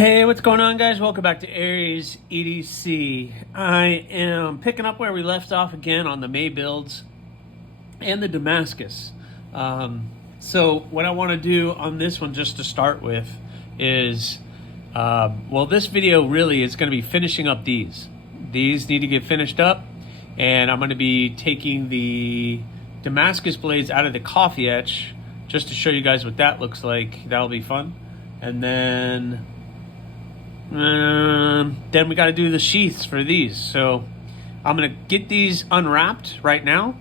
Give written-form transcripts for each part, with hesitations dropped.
Hey, what's going on, guys? Welcome back to Aries EDC. I am picking up where we left off again on the May builds and the Damascus. So what I want to do on this one, just to start with, is well, this video really is going to be finishing up these. These need to get finished up, and I'm going to be taking the Damascus blades out of the coffee etch just to show you guys what that looks like. That'll be fun. And then we got to do the sheaths for these. So I'm going to get these unwrapped right now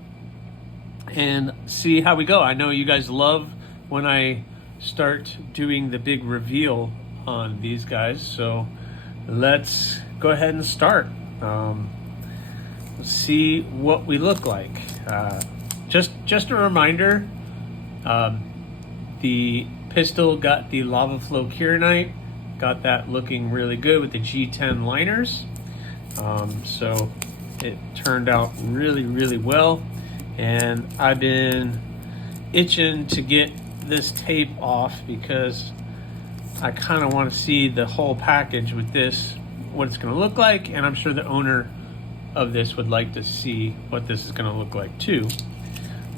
and see how we go. I know you guys love when I start doing the big reveal on these guys. So let's go ahead and start. Let's see what we look like. Just a reminder, the pistol got the lava flow Kieranite. Got that looking really good with the G10 liners. So it turned out really well. And I've been itching to get this tape off because I kind of want to see the whole package with this, what it's going to look like. And I'm sure the owner of this would like to see what this is going to look like too.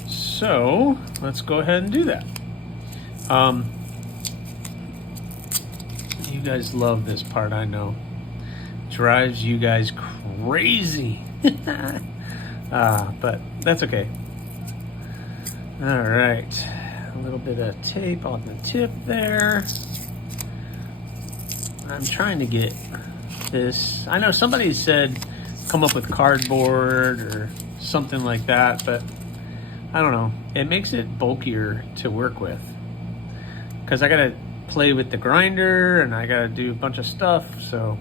So let's go ahead and do that. You guys love this part, I know. Drives you guys crazy. But that's okay. All right, a little bit of tape on the tip there. I'm trying to get this. I know somebody said come up with cardboard or something like that, but I don't know. It makes it bulkier to work with because I gotta play with the grinder and I gotta do a bunch of stuff. So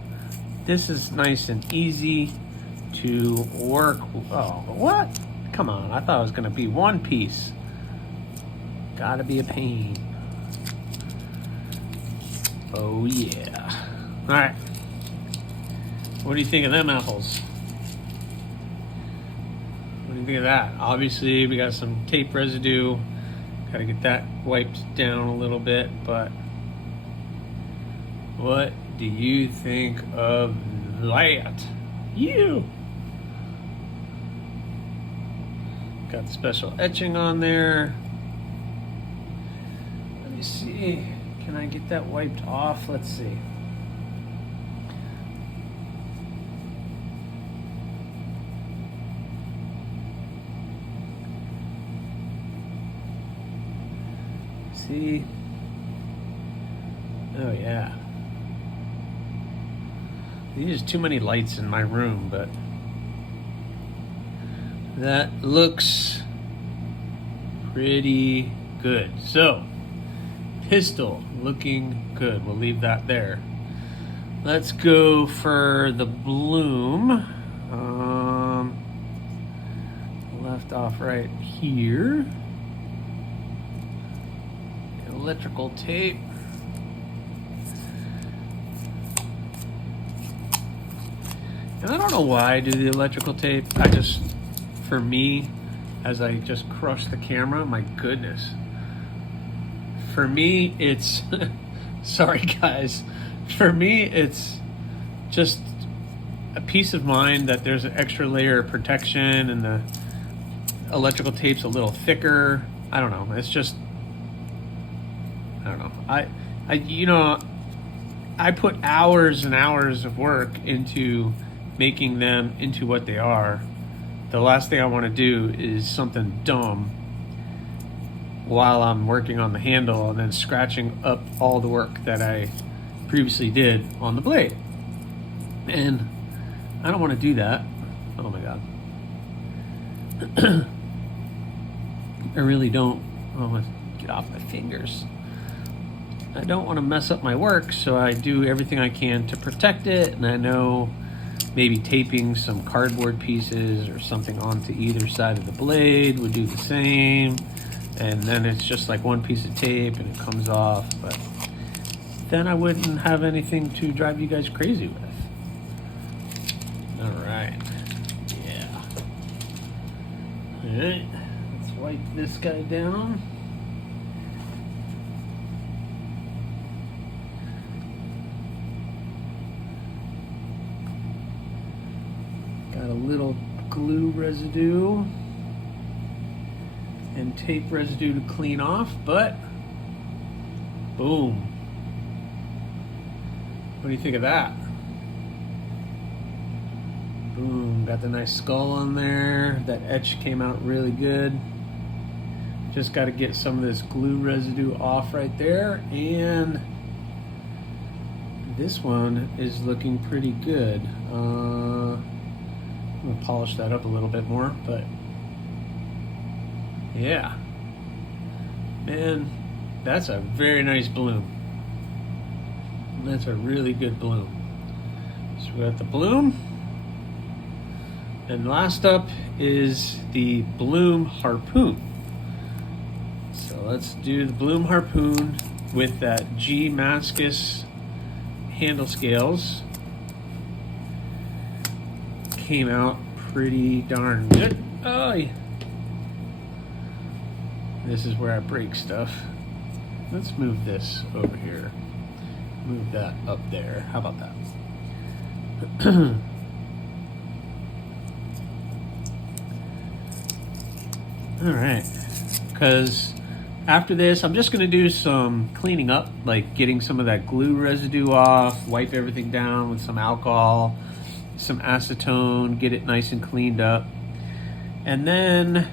this is nice and easy to work. Oh, what? Come on, I thought it was gonna be one piece. Gotta be a pain. Oh yeah. All right. What do you think of them apples? What do you think of that? Obviously we got some tape residue. Gotta get that wiped down a little bit, but what do you think of that? You got the special etching on there. Let me see. Can I get that wiped off? Let's see. See? Oh yeah. There's too many lights in my room, but that looks pretty good. So, pistol looking good. We'll leave that there. Let's go for the bloom. Left off right here. Electrical tape. And I don't know why I do the electrical tape. I just, for me, as I just crush the camera, my goodness. For me, it's, sorry guys. For me, it's just a peace of mind that there's an extra layer of protection and the electrical tape's a little thicker. I don't know. It's just, I don't know. I put hours and hours of work into making them into what they are. The last thing I want to do is something dumb while I'm working on the handle and then scratching up all the work that I previously did on the blade. And I don't want to do that. Oh my God. I really don't. I want to get off my fingers. I don't want to mess up my work, so I do everything I can to protect it. And I know maybe taping some cardboard pieces or something onto either side of the blade would do the same. And then it's just like one piece of tape and it comes off. But then I wouldn't have anything to drive you guys crazy with. All right. Yeah. All right. Let's wipe this guy down. little glue residue and tape residue to clean off, but boom. What do you think of that? Boom, got the nice skull on there. That etch came out really good. Just got to get some of this glue residue off right there, and this one is looking pretty good. I'm gonna polish that up a little bit more, but yeah, man, that's a very nice bloom. That's a really good bloom. So we got the bloom, and last up is the bloom harpoon. So let's do the bloom harpoon with that G Mascus handle scales. Came out pretty darn good. Oh, yeah. This is where I break stuff. Let's move this over here. Move that up there. How about that? All right, because after this, I'm just going to do some cleaning up, like getting some of that glue residue off, wipe everything down with some alcohol, some acetone, get it nice and cleaned up. And then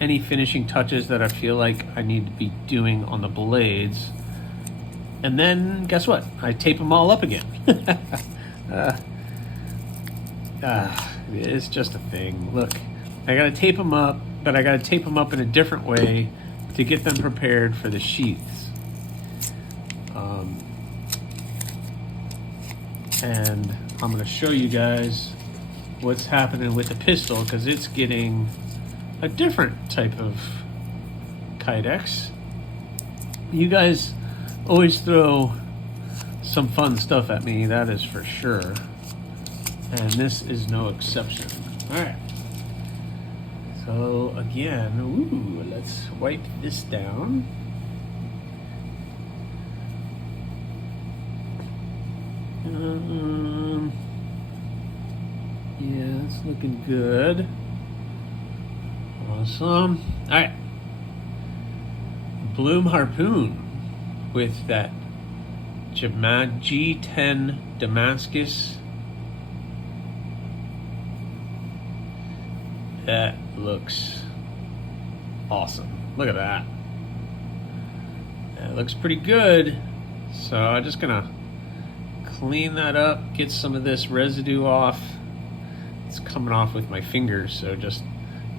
any finishing touches that I feel like I need to be doing on the blades. And then guess what? I tape them all up again. It's just a thing. Look, I got to tape them up, but I got to tape them up in a different way to get them prepared for the sheaths. And I'm going to show you guys what's happening with the pistol, because it's getting a different type of kydex. You guys always throw some fun stuff at me, that is for sure. And this is no exception. All right. So again, let's wipe this down. Yeah, it's looking good. Awesome. All right. Bloom harpoon with that G10 Damascus. That looks awesome. Look at that. That looks pretty good. So I'm just gonna clean that up, get some of this residue off. It's coming off with my fingers, so just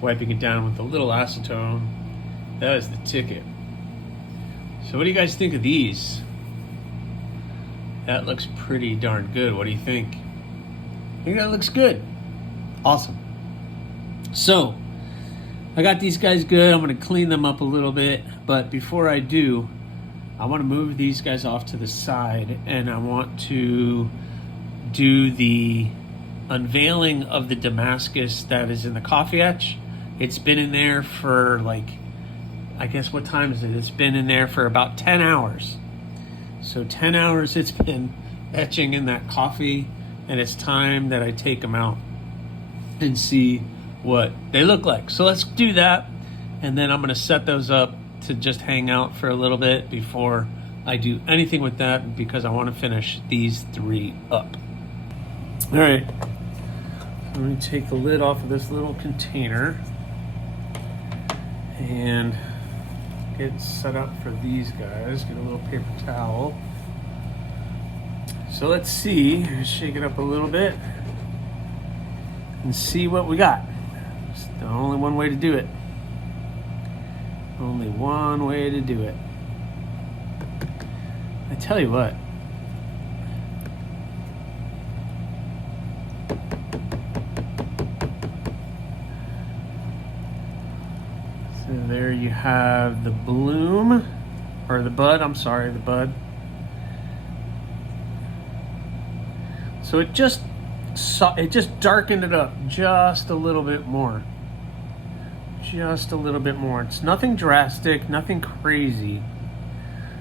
wiping it down with a little acetone. That is the ticket. So what do you guys think of these? That looks pretty darn good. What do you think? I think that looks good. Awesome. So I got these guys good. I'm going to clean them up a little bit, but before I do, I want to move these guys off to the side, and I want to do the unveiling of the Damascus that is in the coffee etch. It's been in there for I guess what time is it? It's been in there for about 10 hours. So 10 hours it's been etching in that coffee, and it's time that I take them out and see what they look like. So let's do that, and then I'm going to set those up to just hang out for a little bit before I do anything with that, because I want to finish these three up. All right, I'm going to take the lid off of this little container and get set up for these guys. Get a little paper towel. So let's see, shake it up a little bit and see what we got. There's only one way to do it. Only one way to do it. I tell you what. So there you have the bloom, or the bud, I'm sorry, the bud. So it just darkened it up just a little bit more. Just a little bit more. It's nothing drastic, nothing crazy.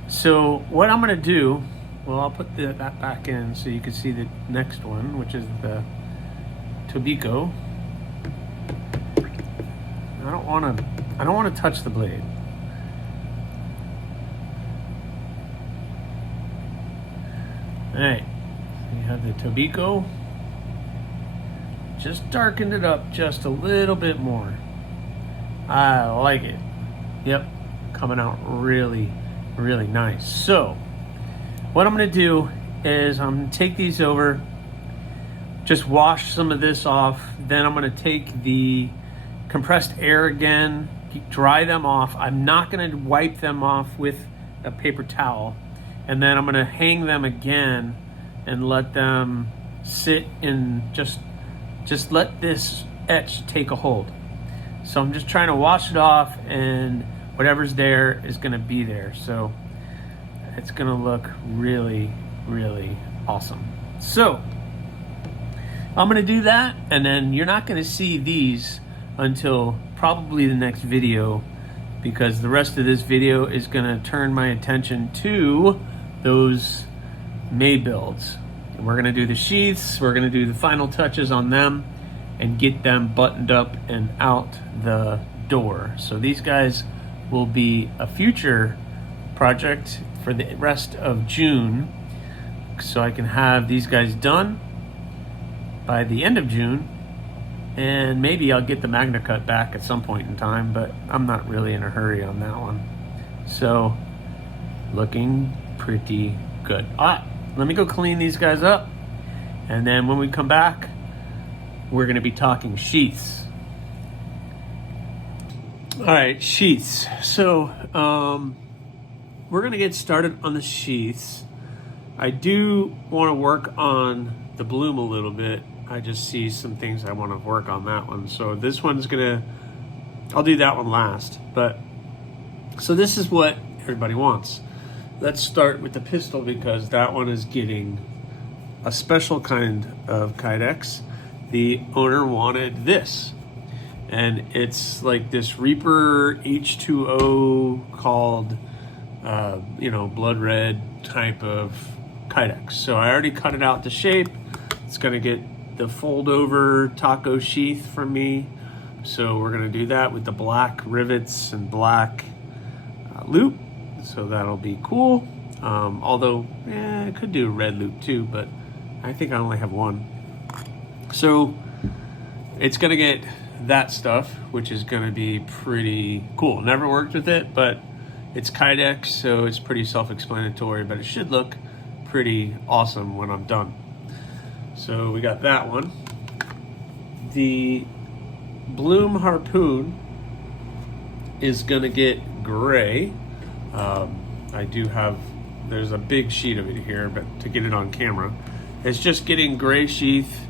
So what I'm going to do, well, I'll put that back in so you can see the next one, which is the Tobiko. I don't want to touch the blade. All right, so you have the Tobiko. Just darkened it up just a little bit more. I like it. Yep, coming out really, really nice. So, what I'm gonna do is I'm gonna take these over, just wash some of this off. Then I'm gonna take the compressed air again, dry them off. I'm not gonna wipe them off with a paper towel. And then I'm gonna hang them again and let them sit in, just let this etch take a hold. So I'm just trying to wash it off, and whatever's there is gonna be there. So it's gonna look really, really awesome. So I'm gonna do that, and then you're not gonna see these until probably the next video, because the rest of this video is gonna turn my attention to those May builds. And we're gonna do the sheaths, we're gonna do the final touches on them and get them buttoned up and out the door. So these guys will be a future project for the rest of June, so I can have these guys done by the end of June, and maybe I'll get the Magna Cut back at some point in time, but I'm not really in a hurry on that one. So looking pretty good. All right, let me go clean these guys up, and then when we come back, we're gonna be talking sheaths. All right, sheaths. So we're gonna get started on the sheaths. I do wanna work on the bloom a little bit. I just see some things I wanna work on that one. So this one's I'll do that one last. But so this is what everybody wants. Let's start with the pistol, because that one is getting a special kind of Kydex. The owner wanted this, and it's like this Reaper H2O called, blood red type of Kydex. So I already cut it out to shape. It's gonna get the fold over taco sheath from me. So we're gonna do that with the black rivets and black loop. So that'll be cool. Although, I could do a red loop too, but I think I only have one. So it's gonna get that stuff, which is gonna be pretty cool. Never worked with it, but it's Kydex, so it's pretty self-explanatory, but it should look pretty awesome when I'm done. So we got that one. The Bloom Harpoon is gonna get gray. There's a big sheet of it here, but to get it on camera, it's just getting gray sheath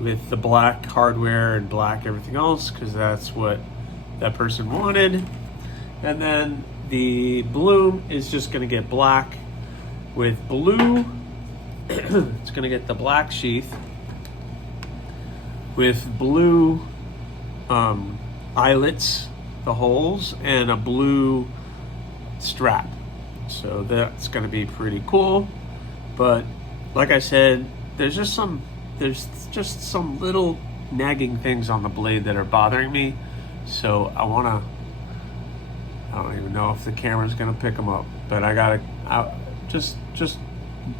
with the black hardware and black everything else, because that's what that person wanted. And then the bloom is just gonna get black with blue. It's gonna get the black sheath with blue eyelets, the holes, and a blue strap. So that's gonna be pretty cool. But like I said, there's just some little nagging things on the blade that are bothering me. So I don't even know if the camera's gonna pick them up, but just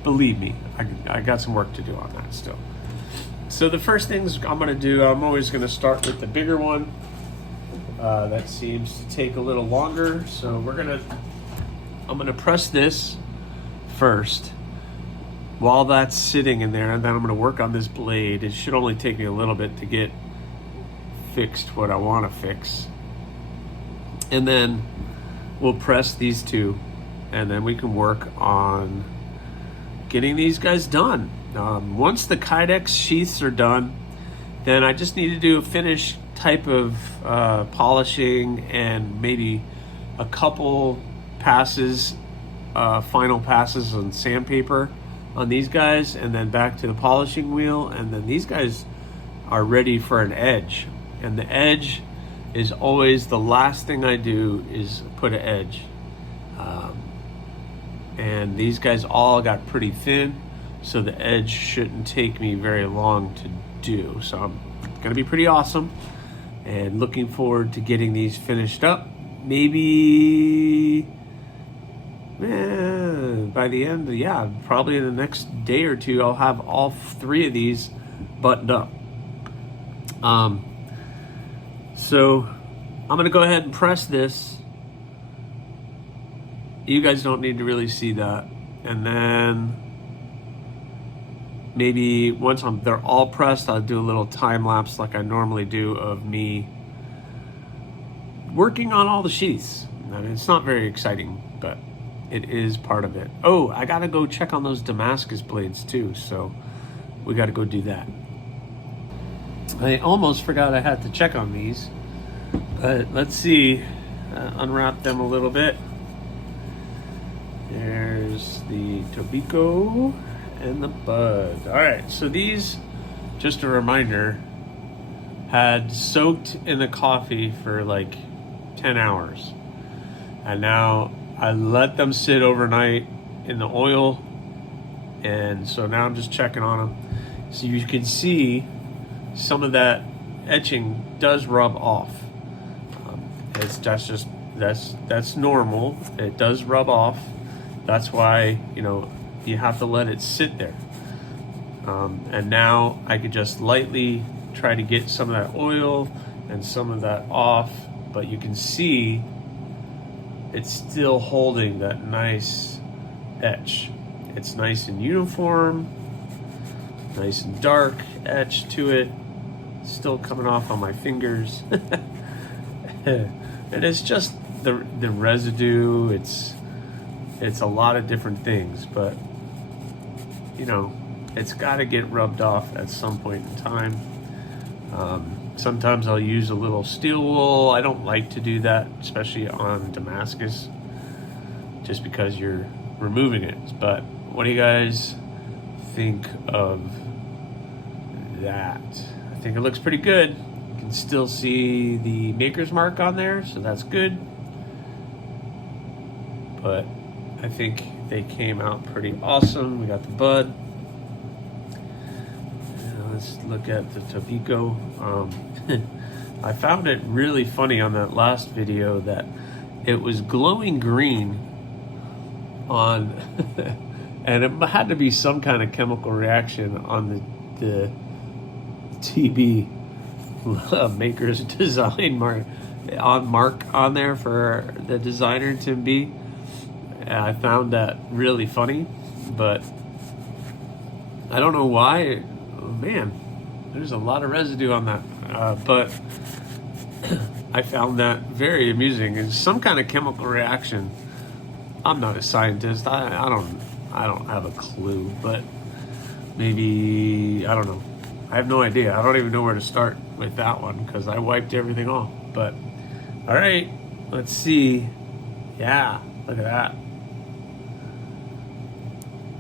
believe me, I got some work to do on that still. So the first things I'm gonna do, I'm always gonna start with the bigger one. That seems to take a little longer. So I'm gonna press this first while that's sitting in there, and then I'm gonna work on this blade. It should only take me a little bit to get fixed what I wanna fix. And then we'll press these two, and then we can work on getting these guys done. Once the Kydex sheaths are done, then I just need to do a finish type of polishing and maybe a couple passes, final passes on sandpaper on these guys, and then back to the polishing wheel. And then these guys are ready for an edge, and the edge is always the last thing I do is put an edge. And these guys all got pretty thin, so the edge shouldn't take me very long do. So I'm gonna be pretty awesome and looking forward to getting these finished up. Maybe by the end, probably in the next day or two, I'll have all 3 of these buttoned up. So I'm gonna go ahead and press this. You guys don't need to really see that. And then maybe once they're all pressed, I'll do a little time lapse like I normally do of me working on all the sheaths. I mean, it's not very exciting, but it is part of it. Oh, I gotta go check on those Damascus blades too, so we gotta go do that. I almost forgot I had to check on these, but let's see. Unwrap them a little bit. There's the Tobiko and the Bud. All right, so these, just a reminder, had soaked in the coffee for like 10 hours. And now I let them sit overnight in the oil. And so now I'm just checking on them. So you can see some of that etching does rub off. That's normal. It does rub off. That's why, you have to let it sit there. And now I could just lightly try to get some of that oil and some of that off, but you can see it's still holding that nice etch. It's nice and uniform, nice and dark etch to it, still coming off on my fingers. And it's just the residue, it's a lot of different things, but it's got to get rubbed off at some point in time. Sometimes I'll use a little steel wool. I don't like to do that, especially on Damascus, just because you're removing it. But what do you guys think of that? I think it looks pretty good. You can still see the maker's mark on there, so that's good. But I think they came out pretty awesome. We got the Bud. Let's look at the Tobiko. I found it really funny on that last video that it was glowing green on, and it had to be some kind of chemical reaction on the TB maker's design mark on there for the designer Tim B. And I found that really funny, but I don't know why. Oh, man, there's a lot of residue on that, but I found that very amusing. It's some kind of chemical reaction. I'm not a scientist. I don't have a clue, but maybe, I don't know. I have no idea. I don't even know where to start with that one because I wiped everything off. But all right, let's see. Yeah, look at that.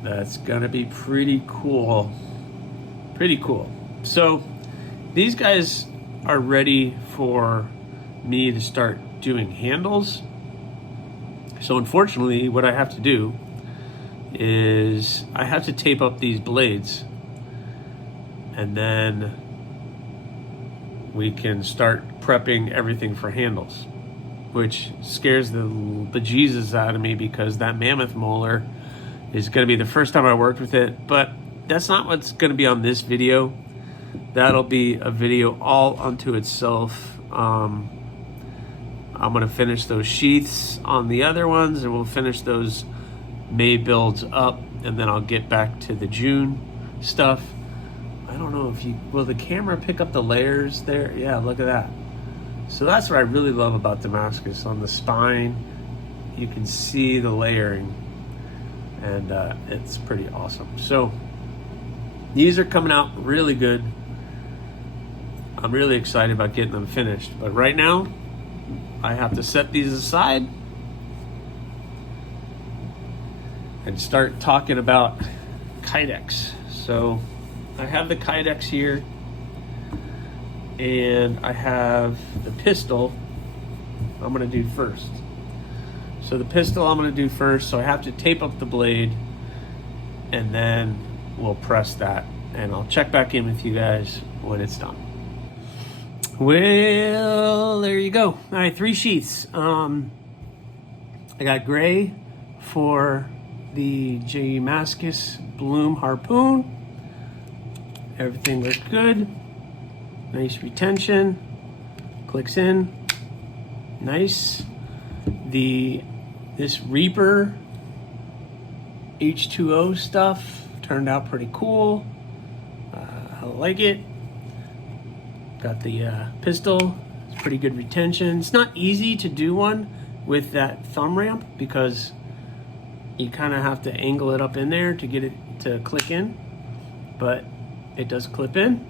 That's gonna be pretty cool. Pretty cool. So these guys are ready for me to start doing handles. So unfortunately, what I have to do is I have to tape up these blades, and then we can start prepping everything for handles, which scares the bejesus out of me because that mammoth molar is going to be the first time I worked with it, but that's not what's going to be on this video. That'll be a video all unto itself. I'm going to finish those sheaths on the other ones, and we'll finish those May builds up, and then I'll get back to the June stuff. I don't know if will the camera pick up the layers there? Yeah, look at that. So that's what I really love about Damascus. On the spine, you can see the layering, and it's pretty awesome. So these are coming out really good. I'm really excited about getting them finished. But right now, I have to set these aside and start talking about Kydex. So I have the Kydex here, and I have the pistol I'm going to do first. So the pistol I'm going to do first, so I have to tape up the blade, and then we'll press that and I'll check back in with you guys when it's done. Well, there you go. All right, 3 sheaths. I got gray for the Damascus Bloom Harpoon. Everything looks good. Nice retention. Clicks in. Nice. This Reaper H2O stuff turned out pretty cool. I like it. Got the pistol. It's pretty good retention. It's not easy to do one with that thumb ramp because you kind of have to angle it up in there to get it to click in, but it does clip in.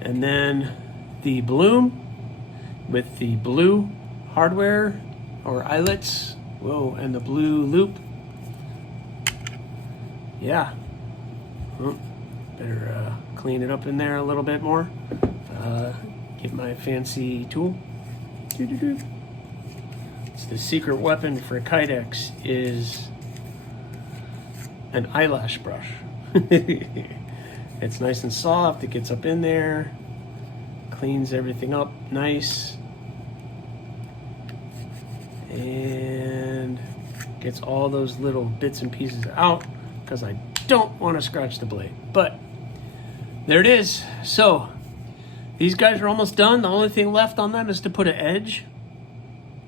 And then the Bloom with the blue hardware or eyelets, whoa, and the blue loop. Yeah, better clean it up in there a little bit more. Get my fancy tool. It's the secret weapon for Kydex is an eyelash brush. It's nice and soft. It gets up in there, cleans everything up nice, and gets all those little bits and pieces out because I don't want to scratch the blade. But there it is. So these guys are almost done. The only thing left on them is to put an edge.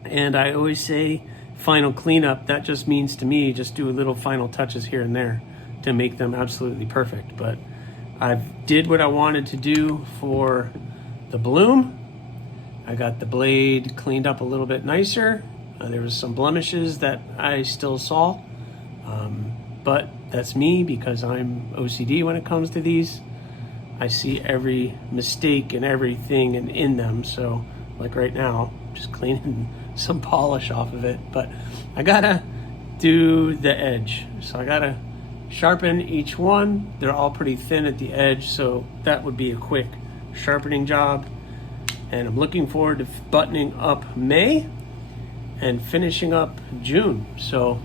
And I always say final cleanup. That just means to me just do a little final touches here and there to make them absolutely perfect. But I did what I wanted to do for the Bloom. I got the blade cleaned up a little bit nicer. There was some blemishes that I still saw. But that's me because I'm OCD when it comes to these. I see every mistake and everything in them. So like right now, just cleaning some polish off of it. But I gotta do the edge. So I gotta sharpen each one. They're all pretty thin at the edge, so that would be a quick sharpening job. And I'm looking forward to buttoning up May and finishing up June. So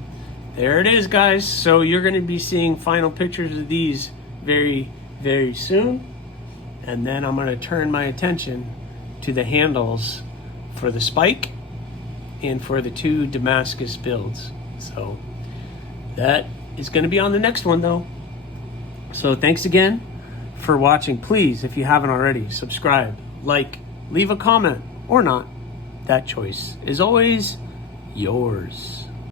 there it is, guys. So you're gonna be seeing final pictures of these very, very soon. And then I'm gonna turn my attention to the handles for the spike and for the 2 Damascus builds. So that is going to be on the next one though. So thanks again for watching. Please, if you haven't already, subscribe, like, leave a comment or not. That choice is always yours.